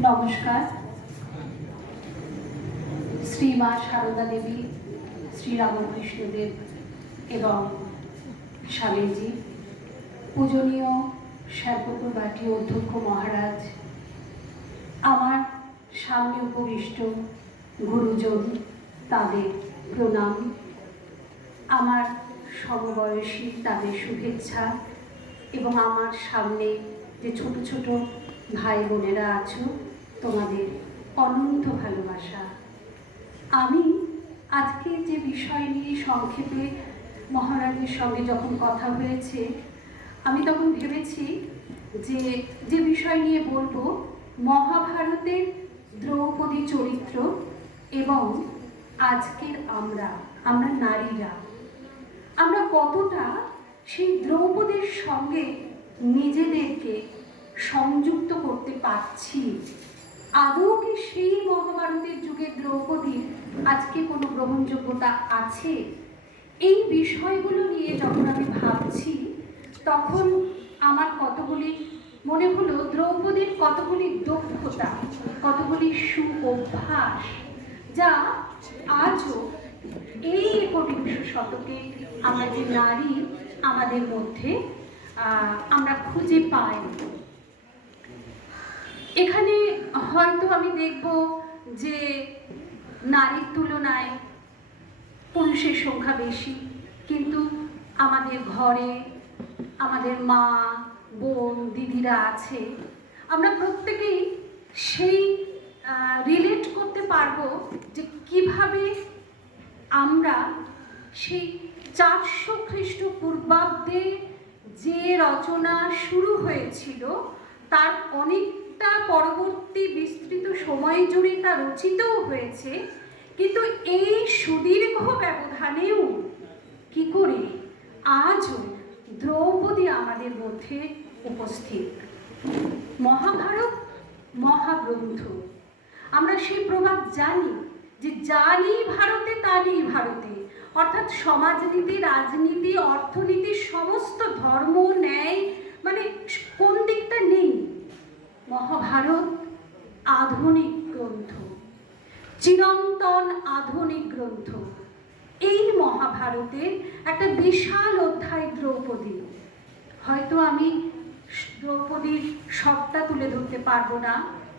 নমস্কার। শ্রী মা সারদা দেবী, শ্রী রামকৃষ্ণদেব এবং স্বামীজি, পূজনীয় শ্যারপুকুর বাটি অধ্যক্ষ মহারাজ, আমার সামনে উপবিষ্ট গুরুজন, তাদের প্রণাম, আমার সমবয়সী তাদের শুভেচ্ছা এবং আমার সামনে যে ছোট ছোট ভাই বোনেরা আছো, তোমাদের অনন্ত ভালোবাসা। আমি আজকে যে বিষয় নিয়ে সংক্ষেপে মহারাজের সঙ্গে যখন কথা হয়েছে, আমি তখন ভেবেছি যে বিষয় নিয়ে বলবো মহাভারতের দ্রৌপদী চরিত্র এবং আজকের আমরা নারীরা, আমরা কতটা সেই দ্রৌপদীর সঙ্গে নিজেদেরকে সংযুক্ত করতে পারছি। আদৌ কি সেই মহাভারতের যুগে দ্রৌপদীর আজকে কোনো গ্রহণযোগ্যতা আছে? এই বিষয়গুলো নিয়ে যখন আমি ভাবছি, তখন আমার কতগুলি মনে হলো দ্রৌপদীর কতগুলি দক্ষতা, কতগুলি সুঅভ্যাস, যা আজও এই 21 শতকে আমরা যে নারী আমাদের মধ্যে আমরা খুঁজে পাই। এখানে হয়তো আমি দেখব যে নারীর তুলনায় পুরুষের সংখ্যা বেশি, কিন্তু আমাদের ঘরে আমাদের মা, বোন, দিদিরা আছে, আমরা প্রত্যেকেই সেই রিলেট করতে পারবো যে কিভাবে আমরা সেই 400 খ্রিস্টপূর্বাব্দে যে রচনা শুরু হয়েছিল তার অনেকটা পরবর্তী বিস্তৃত সময় জুড়ে তা রচিতও হয়েছে, কিন্তু এই সুদীর্ঘ ব্যবধানেও কি করে আজও দ্রৌপদী আমাদের মধ্যে উপস্থিত। মহাভারত মহাগ্রন্থ, আমরা সেই প্রবাদ জানি যে জানি ভারতে তানি ভারতে, অর্থাৎ সমাজনীতি, রাজনীতি, অর্থনীতি, সমস্ত ধর্ম, ন্যায়, মানে কোন দিকটা নেই। মহাভারত আধুনিক গ্রন্থ, চিরন্তন আধুনিক গ্রন্থ। এই মহাভারতের একটা বিশাল অধ্যায় দ্রৌপদী। হয়তো আমি দ্রৌপদীর সবটা তুলে ধরতে পারবো না,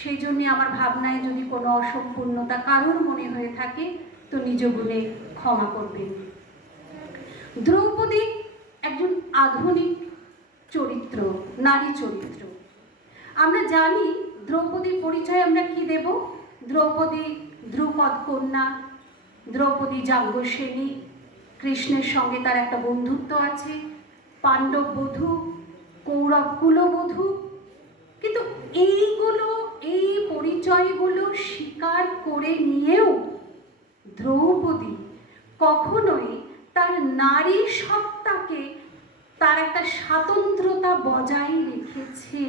সেই জন্যে আমার ভাবনায় যদি কোনো অসম্পূর্ণতা কারোর মনে হয়ে থাকে তো নিজ গুণে ক্ষমা করবেন। দ্রৌপদী একজন আধুনিক চরিত্র, নারী চরিত্র। আমরা জানি দ্রৌপদীর পরিচয় আমরা কি দেব? দ্রৌপদী ধ্রুপদ কন্যা, দ্রৌপদী যাজ্ঞসেনী, কৃষ্ণের সঙ্গে তার একটা বন্ধুত্ব আছে, পাণ্ডব বধূ, কৌরব কুলবধূ। কিন্তু এই পরিচয়গুলো স্বীকার করে নিয়েও দ্রৌপদী কখনোই তার নারী সত্তাকে, তার একটা স্বাতন্ত্র্যতা বজায় রেখেছে।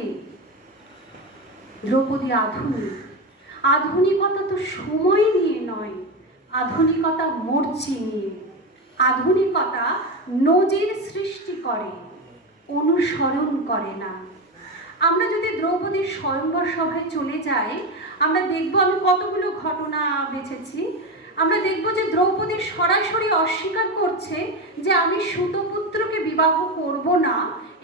দ্রৌপদী আধুনিক। আধুনিকতা তো সময় নিয়ে নয়, আধুনিকতা মর্জি নিয়ে। আধুনিকতা নজির সৃষ্টি করে, অনুসরণ করে না। আমরা যদি দ্রৌপদীর স্বয়ংবর সভায় চলে যাই, আমরা দেখব, আমি কতগুলো ঘটনা বেছেছি, আমরা দেখব যে দ্রৌপদী সরাসরি অস্বীকার করছে যে আমি সুতপুত্রকে বিবাহ করব না,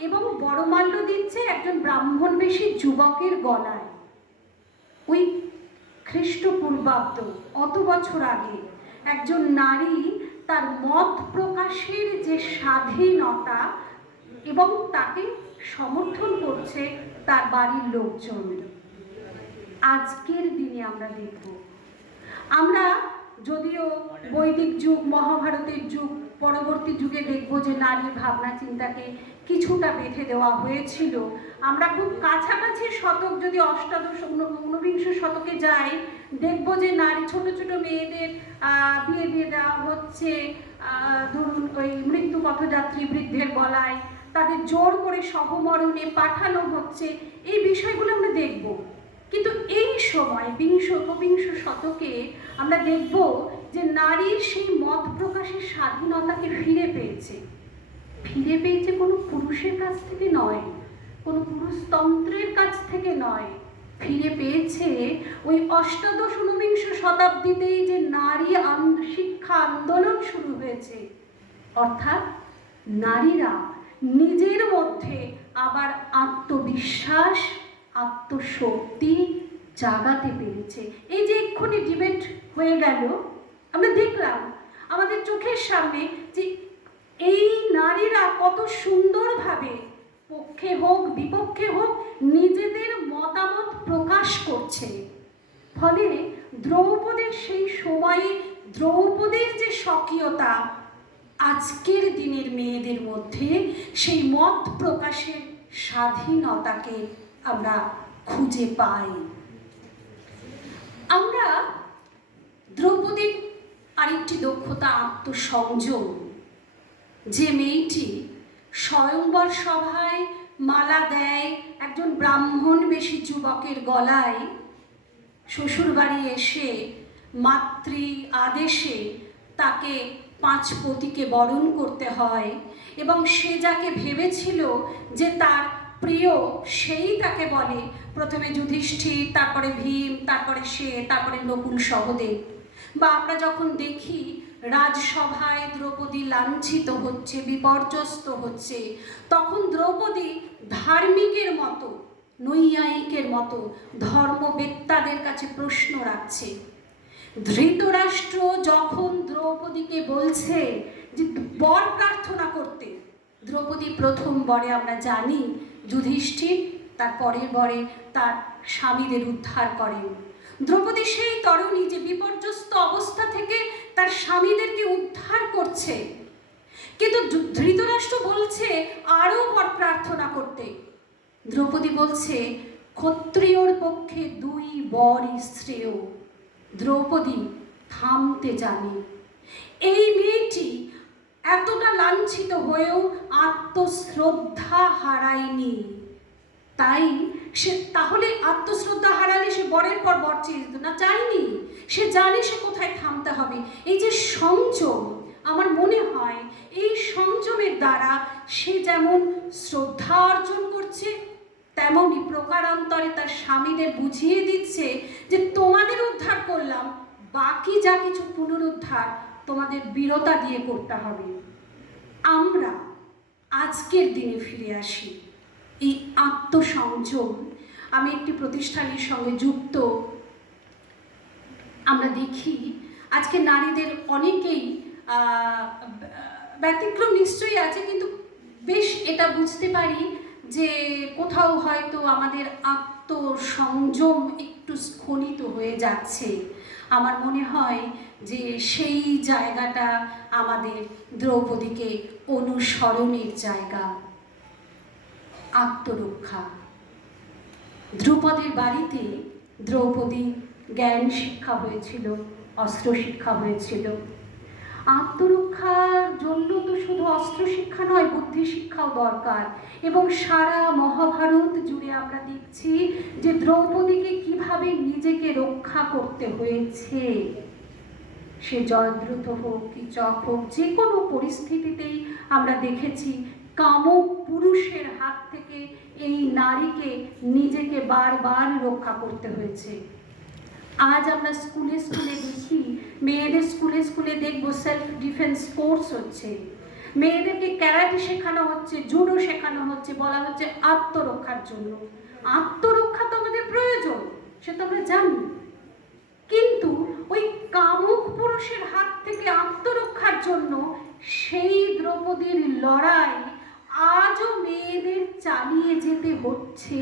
এবং বড়মাল্য দিচ্ছে একজন ব্রাহ্মণবেশী যুবকের গলায়। ওই খ্রিস্টপূর্বাব্দ অত বছর আগে একজন নারী তার মত প্রকাশের যে স্বাধীনতা, এবং তাকে সমর্থন করছে তার বাড়ির লোকজন। আজকের দিনে আমরা দেখব, আমরা যদিও বৈদিক যুগ, মহাভারতের যুগ, পরবর্তী যুগে দেখব যে নারীর ভাবনা চিন্তাকে কিছুটা বেঁধে দেওয়া হয়েছিল। আমরা খুব কাছাকাছি শতক, যদি অষ্টাদশ ঊনবিংশ শতকে যাই, দেখব যে নারী, ছোট ছোট মেয়েদের বিয়ে দিয়ে দেওয়া হচ্ছে, ধরুন ওই মৃত্যু পথযাত্রী বৃদ্ধের গলায়, তাদের জোর করে সহমরণে পাঠানো হচ্ছে। এই বিষয়গুলো আমরা দেখব। কিন্তু এই সময় একবিংশ শতকে আমরা দেখব যে নারীর সেই মত প্রকাশের স্বাধীনতাকে ফিরে পেয়েছে কোনো পুরুষের কাছ থেকে নয়, কোনো পুরুষতন্ত্রের কাছ থেকে নয়, ফিরে পেয়েছে ওই অষ্টাদশ ঊনবিংশ শতাব্দীতেই যে নারী শিক্ষা আন্দোলন শুরু হয়েছে, অর্থাৎ নারীরা নিজের মধ্যে আবার আত্মবিশ্বাস, আত্মশক্তি জাগাতে পেরেছে। এই যে এক্ষুনি ডিবেট হয়ে গেল, আমরা দেখলাম আমাদের চোখের সামনে যে এই নারীরা কত সুন্দরভাবে পক্ষে হোক বিপক্ষে হোক নিজেদের মতামত প্রকাশ করছে। ফলে দ্রৌপদীর সেই সময়ে দ্রৌপদীর যে স্বকীয়তা, আজকের দিনের মেয়েদের মধ্যে সেই মত প্রকাশের স্বাধীনতাকে আমরা খুঁজে পাই। আমরা দ্রৌপদীর আরেকটি দক্ষতা আত্মসংযম। যে মেয়েটি স্বয়ংবর সভায় মালা দেয় একজন ব্রাহ্মণ বেশি যুবকের গলায়, শ্বশুরবাড়ি এসে মাতৃ আদেশে তাকে 5 পতিকে বরণ করতে হয়, এবং সে যাকে ভেবেছিল যে তার প্রিয় সেই তাকে বলে, প্রথমে যুধিষ্ঠির, তারপরে ভীম, তারপরে সে, তারপরে নকুল সহদেব। বা আমরা যখন দেখি রাজসভায় দ্রৌপদী লাঞ্ছিত হচ্ছে, বিপর্যস্ত হচ্ছে, তখন দ্রৌপদী ধার্মিকের মতো, নৈয়ায়িকের মতো ধর্মবেত্তাদের কাছে প্রশ্ন রাখছে। ধৃতরাষ্ট্র যখন দ্রৌপদীকে বলছে যে বর প্রার্থনা করতে, দ্রৌপদী প্রথম বরে আমরা জানি যুধিষ্ঠির, তার পরের বরে তার স্বামীদের উদ্ধার করেন। দ্রৌপদী সেই তরুণী যে বিপর্যস্ত অবস্থা থেকে তার স্বামীদেরকে উদ্ধার করছে, কিন্তু ধৃতরাষ্ট্র বলছে আরও বর প্রার্থনা করতে। দ্রৌপদী বলছে ক্ষত্রিয়র পক্ষে 2 বরই শ্রেয়। দ্রৌপদী থামতে জানে। এই মেয়েটি এতটা লাঞ্ছিত হয়েও আত্মশ্রদ্ধা হারায়নি। তাই সে, তাহলে আত্মশ্রদ্ধা হারালে সে বরের পর বর চেয়ে যেত না, চায়নি। সে জানে সে কোথায় থামতে হবে। এই যে সংযম, আমার মনে হয় এই সংযমের দ্বারা সে যেমন শ্রদ্ধা অর্জন করছে, তেমনই প্রকারান্তরে তার স্বামীদের বুঝিয়ে দিচ্ছে যে তোমাদের উদ্ধার করলাম, বাকি যা কিছু পুনরুদ্ধার তোমাদের বীরতা দিয়ে করতে হবে। আমরা আজকের দিনে ফিরে আসি। এই আত্মসংযম, আমি একটি প্রতিষ্ঠানের সঙ্গে যুক্ত। আমরা দেখি আজকে নারীদের অনেকেই, ব্যতিক্রম নিশ্চয়ই আছে, কিন্তু বেশ এটা বুঝতে পারি যে কোথাও হয়তো আমাদের আত্মসংযম একটু স্খলিত হয়ে যাচ্ছে। আমার মনে হয় যে সেই জায়গাটা আমাদের দ্রৌপদীকে অনুসরণের জায়গা। আত্মরক্ষা। ধ্রুপদের বাড়িতে দ্রৌপদী জ্ঞান শিক্ষা হয়েছিল, অস্ত্র শিক্ষা হয়েছিল। আত্মরক্ষার জন্য তো শুধু অস্ত্র শিক্ষা নয়, বুদ্ধি শিক্ষাও দরকার। এবং সারা মহাভারত জুড়ে আমরা দেখছি যে দ্রৌপদীকে কিভাবে নিজেকে রক্ষা করতে হয়েছে। সে জয়দ্রুত হোক কি চক হোক, যে কোনো পরিস্থিতিতেই আমরা দেখেছি কামক পুরুষের হাত থেকে এই নারীকে নিজেকে বারবার রক্ষা করতে হয়েছে। আজ আমরা স্কুলে স্কুলে দেখি, মেয়েদের স্কুলে স্কুলে দেখবো সেলফ ডিফেন্স কোর্স হচ্ছে, মেয়েদেরকে ক্যারাটে শেখানো হচ্ছে, জুডো শেখানো হচ্ছে, বলা হচ্ছে আত্মরক্ষার জন্য। আত্মরক্ষা তো আমাদের প্রয়োজন, সে তো আমরা জানি, কিন্তু ওই কামুক পুরুষের হাত থেকে আত্মরক্ষার জন্য সেই দ্রৌপদীর লড়াই আজও মেয়েদের চালিয়ে যেতে হচ্ছে।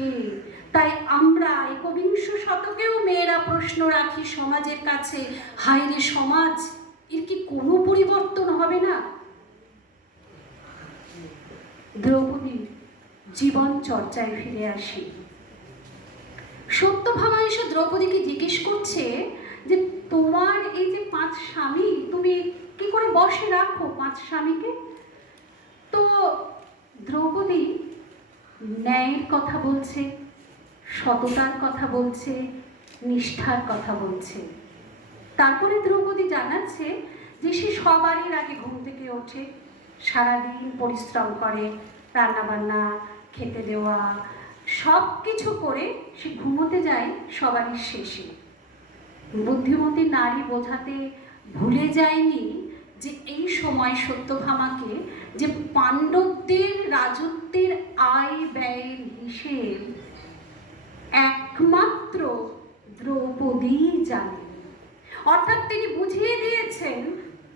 তাই আমরা 21 শতকেও মেয়েরা প্রশ্ন রাখি সমাজের কাছে, হায় রে সমাজ, এর কি কোনো পরিবর্তন হবে না? দ্রৌপদীর জীবন চর্চায় ফিরে আসি। সত্যভামা এসে দ্রৌপদীকে জিজ্ঞেস করছে যে তোমার এই যে 5 স্বামী, তুমি কি করে বশে রাখো 5 স্বামীকে? তো দ্রৌপদী ন্যায়ের কথা বলছে, সততার কথা বলছে, নিষ্ঠার কথা বলছে। তারপরে দ্রৌপদী জানাচ্ছে যে সে সবারই আগে ঘুম থেকে ওঠে, সারাদিন পরিশ্রম করে, রান্নাবান্না, খেতে দেওয়া, সব কিছু করে সে ঘুমোতে যায় সবারই শেষে। বুদ্ধিমতী নারী বোঝাতে ভুলে যায়নি যে এই সময় সত্যভামাকে যে পাণ্ডবদের রাজত্বের আয় ব্যয়ের হিসেব একমাত্র দ্রৌপদীই জানেন। অর্থাৎ তিনি বুঝিয়ে দিয়েছেন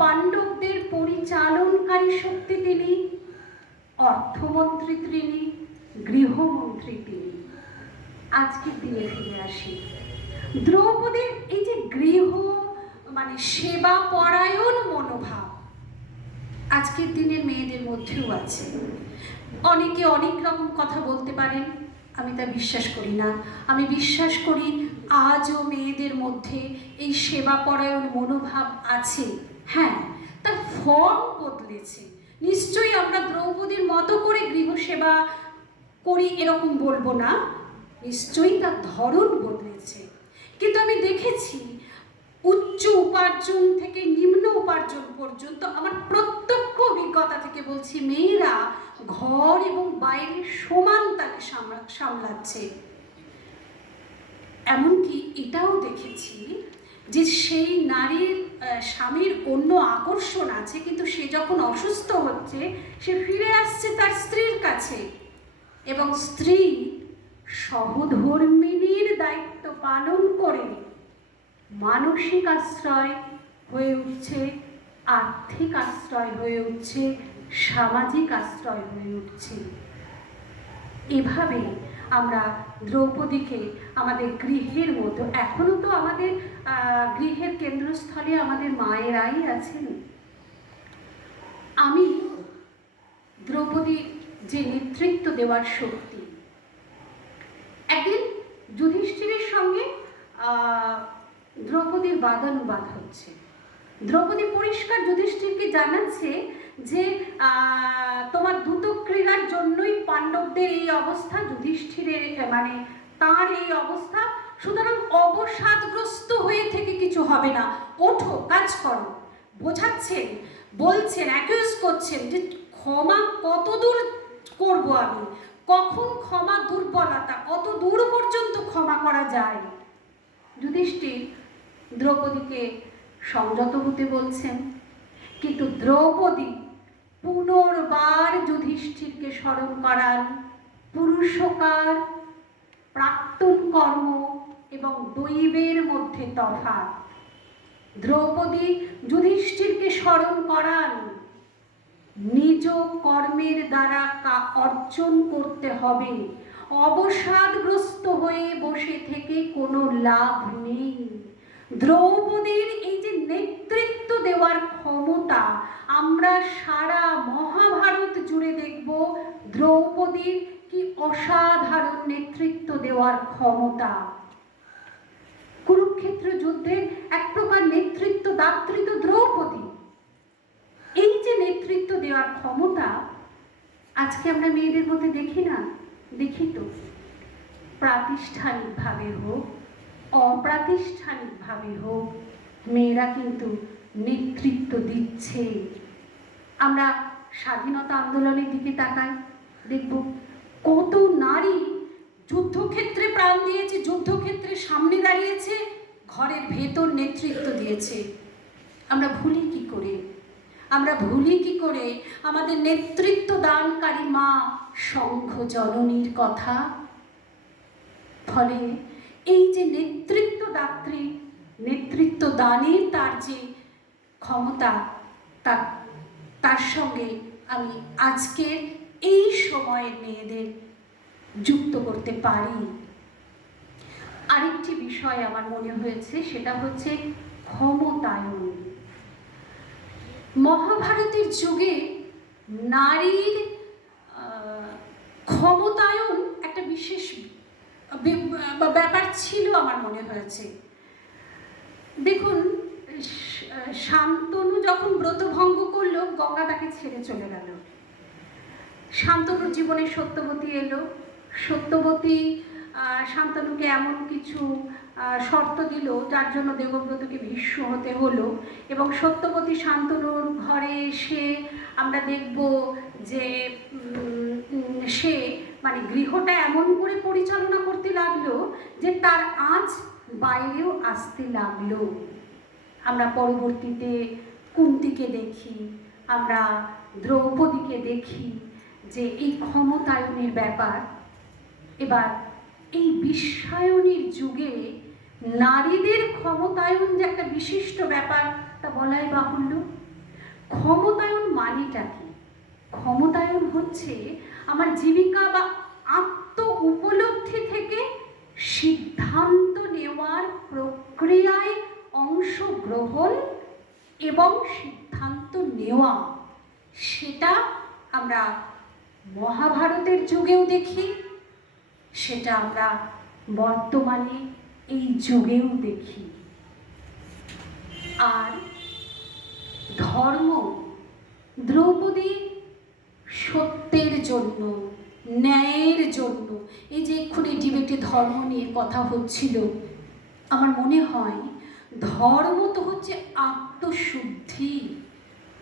পাণ্ডবদের পরিচালনকারী শক্তি তিনি, অর্থমন্ত্রী তিনি, গৃহমন্ত্রী তিনি। আজকের দিনে ফিরে আসি, দ্রৌপদীর এই যে গৃহ সেবা পরায়ণ মনোভাব আজকের দিনের মেয়েদের মধ্যেও আছে। অনেকে অনেক রকম কথা বলতে পারেন, আমি তা বিশ্বাস করি না। আমি বিশ্বাস করি আজও মেয়েদের মধ্যে এই সেবা পরায়ণ মনোভাব আছে। হ্যাঁ, তার ফর্ম বদলেছে। নিশ্চয়ই আমরা দ্রৌপদীর মতো করে গৃহসেবা করি এরকম বলবো না, নিশ্চয়ই তার ধরন বদলেছে। কিন্তু আমি দেখেছি উচ্চ উপার্জন থেকে নিম্ন উপার্জন পর্যন্ত, আমার প্রত্যক্ষ অভিজ্ঞতা থেকে বলছি, মেয়েরা ঘর এবং বাইরে সমান তাকে সামলাচ্ছে। এমনকি এটাও দেখেছি যে সেই নারীর স্বামীর অন্য আকর্ষণ আছে, কিন্তু সে যখন অসুস্থ হচ্ছে সে ফিরে আসছে তার স্ত্রীর কাছে, এবং স্ত্রী সহধর্মিণীর দায়িত্ব পালন করে মানসিক আশ্রয় হয়ে উঠছে, আর্থিক আশ্রয় হয়ে উঠছে, সামাজিক আশ্রয় হয়ে উঠছে। এভাবে আমরা দ্রৌপদীকে আমাদের গৃহের মতো, এখনো তো আমাদের গৃহের কেন্দ্রস্থলে আমাদের মায়েরাই আছেন। আমি দ্রৌপদীর যে নেতৃত্ব দেওয়ার শক্তি, একদিন যুধিষ্ঠিরের সঙ্গে দ্রৌপদীর বাদানুবাদ হচ্ছে। দ্রৌপদী পরিষ্কার যুধিষ্ঠিরকে জানাচ্ছে যে তোমার দ্রুত ক্রীড়ার জন্যই পাণ্ডবদের এই অবস্থা, যুধিষ্ঠিরের তার এই অবস্থা, সুতরাং অবসাদগ্রস্ত হয়ে থেকে কিছু হবে না, ওঠো, কাজ করো। বোঝাচ্ছেন, বলছেন, অ্যাকিউজ করছেন যে ক্ষমা কত দূর করবো আমি, কখন ক্ষমা দুর্বলতা, কত দূর পর্যন্ত ক্ষমা করা যায়। যুধিষ্ঠির দ্রৌপদীকে সংযত হতে বলছেন, কিন্তু দ্রৌপদী পুনর্বার যুধিষ্ঠিরকে স্মরণ করান পুরুষকার, প্রাক্তন কর্ম এবং দৈবের মধ্যে তফাৎ। দ্রৌপদী যুধিষ্ঠিরকে স্মরণ করান নিজ কর্মের দ্বারা অর্জন করতে হবে, অবসাদগ্রস্ত হয়ে বসে থেকে কোনো লাভ নেই। দ্রৌপদীর এই যে নেতৃত্ব দেওয়ার ক্ষমতা, আমরা সারা মহাভারত জুড়ে দেখব দ্রৌপদীর কি অসাধারণ নেতৃত্ব দেওয়ার ক্ষমতা। কুরুক্ষেত্র যুদ্ধের এক প্রকার নেতৃত্ব দাত্রী তো দ্রৌপদী। এই যে নেতৃত্ব দেওয়ার ক্ষমতা আজকে আমরা মেয়েদের মধ্যে দেখি না, দেখি তো। প্রাতিষ্ঠানিকভাবে হোক, অপ্রাতিষ্ঠানিকভাবে হোক, মেয়েরা কিন্তু নেতৃত্ব দিচ্ছে। আমরা স্বাধীনতা আন্দোলনের দিকে তাকাই, দেখব কত নারী যুদ্ধক্ষেত্রে প্রাণ দিয়েছে, যুদ্ধক্ষেত্রে সামনে দাঁড়িয়েছে, ঘরের ভেতর নেতৃত্ব দিয়েছে। আমরা ভুলি কি করে? আমরা ভুলি কি করে আমাদের নেতৃত্ব দানকারী মা শঙ্খ জননীর কথা? ফলে এই যে নেতৃত্ব দাত্রী, নেতৃত্ব দানের তার যে ক্ষমতা, তার সঙ্গে আমি আজকের এই সময়ের মেয়েদের যুক্ত করতে পারি। আরেকটি বিষয় আমার মনে হয়েছে, সেটা হচ্ছে ক্ষমতায়ন। মহাভারতের যুগে নারীর ক্ষমতায়ন একটা বিশেষ ব্যাপার ছিল আমার মনে হয়েছে। দেখুন, শান্তনু যখন ব্রতভঙ্গ করলো, গঙ্গা তাকে ছেড়ে চলে গেল। শান্তনুর জীবনে সত্যবতী এলো। সত্যবতী শান্তনুকে এমন কিছু শর্ত দিল যার জন্য দেবব্রতকে ভীষ্ম হতে হলো, এবং সত্যবতী শান্তনুর ঘরে এসে আমরা দেখব যে সে মানে গৃহটা এমন করে পরিচালনা করতে লাগলো যে তার আঁচ বাইরেও আসতে লাগলো। আমরা পরবর্তীতে কুন্তিকে দেখি, আমরা দ্রৌপদীকে দেখি যে এই ক্ষমতায়নের ব্যাপার। এবার এই বিশ্বায়নের যুগে নারীদের ক্ষমতায়ন যে একটা বিশিষ্ট ব্যাপার তা বলাই বাহুল্য। ক্ষমতায়ন মানেটা কি? ক্ষমতায়ন হচ্ছে আমার জীবিকা বা আত্ম উপলব্ধি থেকে সিদ্ধান্ত নেওয়ার প্রক্রিয়ায় অংশগ্রহণ এবং সিদ্ধান্ত নেওয়া। সেটা আমরা মহাভারতের যুগেও দেখি, সেটা আমরা বর্তমানে এই যুগেও দেখি। আর ধর্ম, দ্রৌপদী সত্যের জন্য, ন্যায়ের জন্য, এই যে এক্ষুনি ডিবেটে ধর্ম নিয়ে কথা হচ্ছিল, আমার মনে হয় ধর্ম তো হচ্ছে আত্মশুদ্ধি,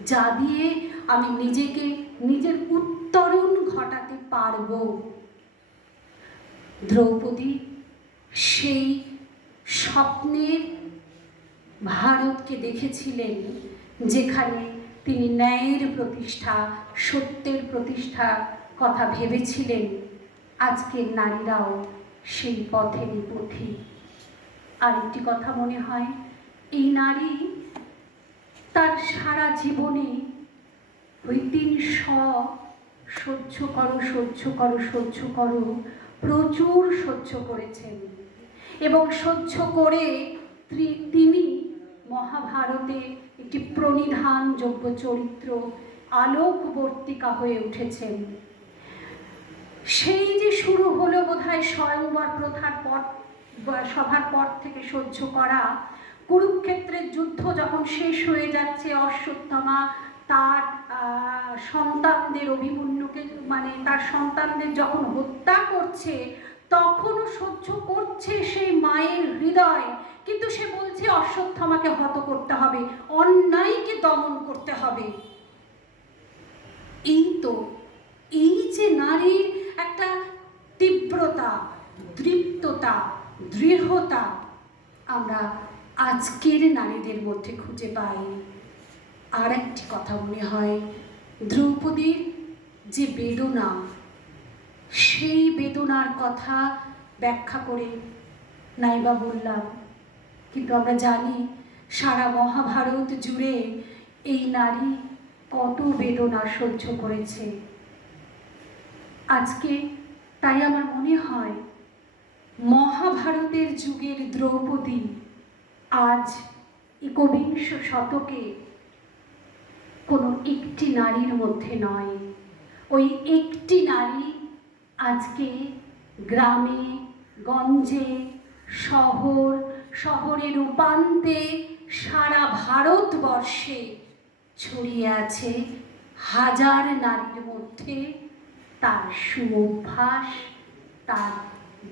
যা দিয়ে আমি নিজেকে নিজের উত্তরণ ঘটাতে পারবো। দ্রৌপদী সেই স্বপ্নের ভারতকে দেখেছিলেন যেখানে তিনি ন্যায়ের প্রতিষ্ঠা, সত্যের প্রতিষ্ঠার কথা ভেবেছিলেন। আজকের নারীরাও সেই পথেরই পথিক। আরেকটি কথা মনে হয়, এই নারী তার সারা জীবনে ওই 300 সহ্য করো সহ্য করো সহ্য করো প্রচুর সহ্য করেছেন, এবং সহ্য করে তিনি মহাভারতে একটি প্রণিধানযোগ্য চরিত্র, আলোকবর্তিকা হয়ে উঠেছেন। সেই যে শুরু হলো বোধহয় স্বয়ংবর প্রথার পর, সভার পর থেকে সহ্য করা, কুরুক্ষেত্রের যুদ্ধ যখন শেষ হয়ে যাচ্ছে, অশ্বত্থামা তার সন্তানদের, অভিমন্যুকে মানে তার সন্তানদের যখন হত্যা করছে, তখনও সহ্য করছে সেই মায়ের হৃদয়, কিন্তু সে বলছে অশ্বত্থামাকে হত করতে হবে, অন্যায়কে দমন করতে হবে। এই যে নারীর একটা তীব্রতা, দৃপ্ততা, দৃঢ়তা আমরা আজকের নারীদের মধ্যে খুঁজে পাই। আর একটি কথা মনে হয়, দ্রৌপদীর যে বেদনা, সেই বেদনার কথা ব্যাখ্যা করে নাইবা বললাম, কিন্তু আমরা জানি সারা মহাভারত জুড়ে এই নারী কত বেদনা সহ্য করেছে। আজকে তাই আমার মনে হয় মহাভারতের যুগের দ্রৌপদী আজ 21 শতকে কোনো একটি নারীর মধ্যে নয়। ওই একটি নারী আজকে গ্রামে গঞ্জে, শহরের উপান্তে, সারা ভারতবর্ষে ছড়িয়ে আছে হাজার নারীর মধ্যে তার সুঅভ্যাস, তার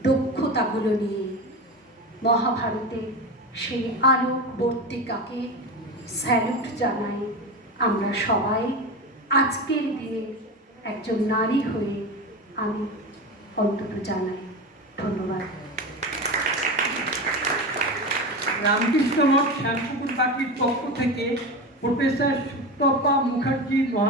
দক্ষতাগুলো নিয়ে। মহাভারতের সেই আলোকবর্তিকাকে স্যালুট জানাই আমরা সবাই। আজকের দিনে একজন নারী হয়ে আমি অন্তত জানাই। ধন্যবাদ। রামকৃষ্ণ মঠ শ্যামপুকুর পার্টির পক্ষ থেকে প্রফেসর সুতপা মুখার্জি